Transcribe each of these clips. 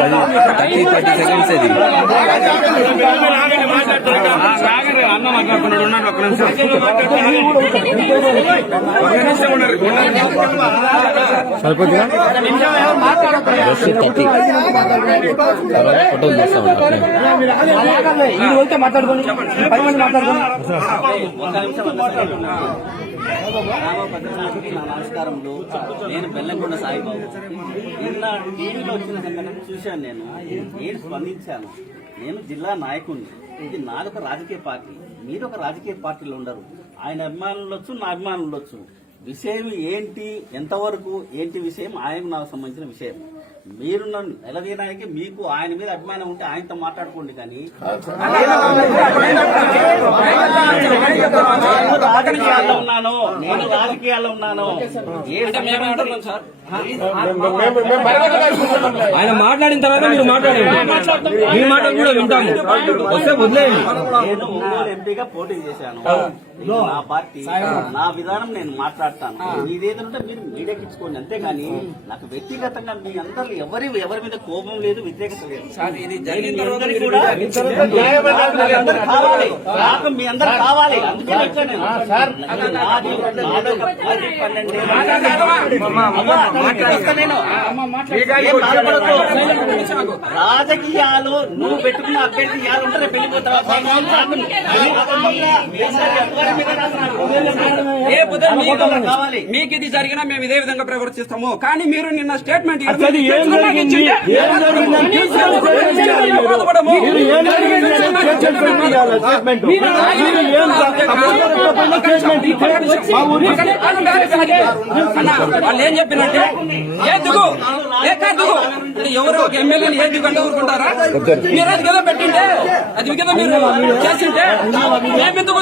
అడ్డం నుంచి ఎవరైనా మాట్లాడాలి అన్న ఉన్నాడు ఒక్క నిమిషం థర్టీ తర్వాత ఫోటోలు మాట్లాడుకోండి పది మంది మాట్లాడుకోండి నమస్కారములు. నేను బెల్లంకొండ సాయిబాబు. నిన్న టీవీలో వచ్చిన సంఘటన చూశాను. నేను నేను స్పందించాను. నేను జిల్లా నాయకుడిని ఇది నాదొక రాజకీయ పార్టీ. మీరు ఒక రాజకీయ పార్టీలో ఉండరు. ఆయన అభిమానులు ఉండొచ్చు నా అభిమానులు ఉండొచ్చు విషయం ఏంటి? ఎంతవరకు? ఏంటి విషయం? ఆయనకు నాకు సంబంధించిన విషయం. మీరు నన్ను నిలదీయడానికి మీకు ఆయన మీద అభిమానం ఉంటే ఆయనతో మాట్లాడుకోండి కానీ రాజకీయాల్లో ఉన్నాను నేను రాజకీయాల్లో ఉన్నాను ఏ సార్. ఆయన మాట్లాడిన తర్వాత మీరు మాట్లాడండి మీ మాట కూడా వింటాము వస్తే వదిలేయండి ఎంపీగా పోటీ చేశాను నా పార్టీ నా విధానం నేను మాట్లాడతాను మీదేదంటే మీరు మీడియాకి ఇచ్చుకోండి అంతేగాని నాకు వ్యక్తిగతంగా మీ అందరూ ఎవరి ఎవరి మీద కోపం లేదు వ్యతిరేకత లేదు కావాలి నాకు మీ అందరూ కావాలి అందుకే వచ్చాను రాజకీయాలు నువ్వు పెట్టుకున్న అభ్యర్థి ఇవాళ ఉంటే రేపు వెళ్ళిపోతావా మీకు అనుభవం కావాలి మీకు ఇది జరిగినా మేము ఇదే విధంగా ప్రవర్తిస్తాము కానీ మీరు నిన్న స్టేట్మెంట్ వాళ్ళు ఏం చెప్పినట్టే అంటే ఎవరు ఒక ఎమ్మెల్యేని ఏ దిగు అంటే ఊరుకుంటారా మీరు అది కదా పెట్టింటే అది కదా మీరు చేసింటే మేము ఎందుకు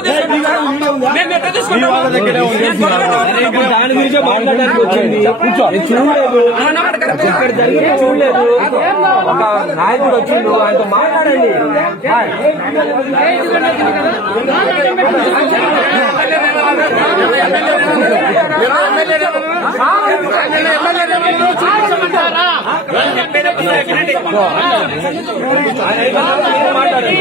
మేము ఎట్లా తీసుకుంటాం? దాని గురించే మాట్లాడడానికి వచ్చింది. కూర్చో. నేను చూడలేదు. ఇక్కడ జరిగింది చూడలేదు. ఒక నాయకుడు వచ్చిండు. ఆయనతో మాట్లాడండి?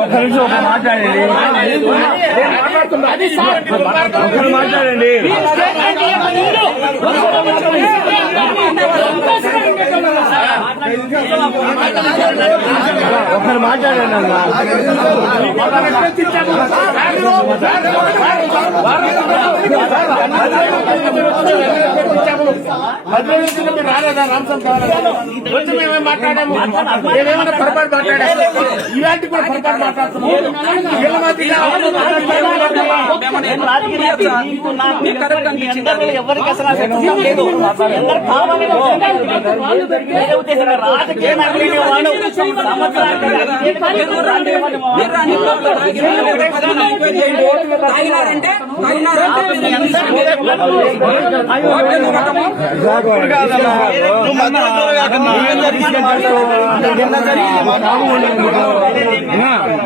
ఒక్క నిమిషం ఒక మాట్లాడండి. ఒకరు మాట్లాడండి ఒకరు మాట్లాడండి రాలేదా రామసం వచ్చి మేమే మాట్లాడాము మేమేమైనా పొరపాటు మాట్లాడాము ఇలాంటి కూడా పొరపాటు మాట్లాడుతున్నాము ఎవరికి అసలు రాజకీయ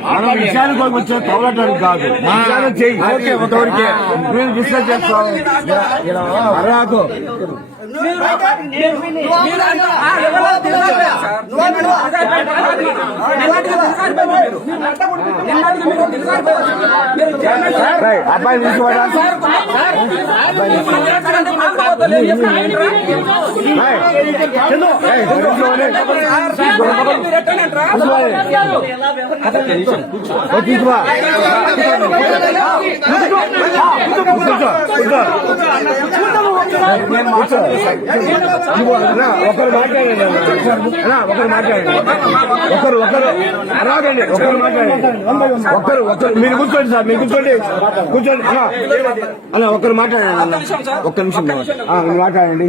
మనం విషయానికి వచ్చే తగలటానికి కాదు విషయాలు చెయ్యి ఓకే ఒకరికి నేను డిస్కస్ చేస్తాం రాకు అబ్బాయి ఒకరు మాట్లాడండి ఒకరు మాట్లాడండి. ఒకరు ఒకరు. రాదండి ఒకరు మాట్లాడండి. ఒకరు ఒకరు. మీరు కూర్చోండి సార్ మీరు కూర్చోండి. కూర్చోండి. అన్నా ఒకరు మాట్లాడండి అన్న. ఒక్క నిమిషం మాట్లాడండి.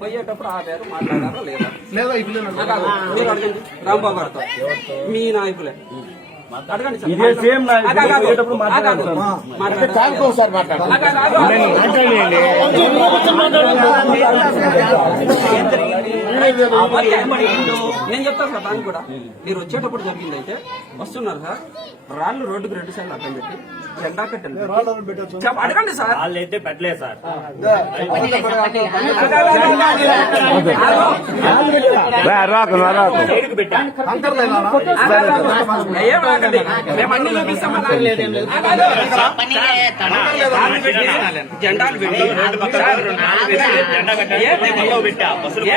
పోయేటప్పుడు ఆ పేరు మాట్లాడారా లేదా రాంబాబు గారితో. మీ నాయకులే. ఇదే సేమ్ నాయకులు ఆ కాదు, పోయేటప్పుడు ఆ కాదు. మాట్లాడండి. నేను చెప్తాను సార్ దానికి కూడా. మీరు వచ్చేటప్పుడు జరిగింది అయితే వస్తున్నారు సార్. రాళ్ళు రోడ్డుకు రెండు సార్లు అడ్డం పెట్టి జెండా చెప్ప- అడగండి సార్. వాళ్ళైతే పెట్టలేదు సార్. జెండాలు పెట్టి. సార్, జెండా కట్టాలి. ఏ? పక్కలో పెట్టా. ఏ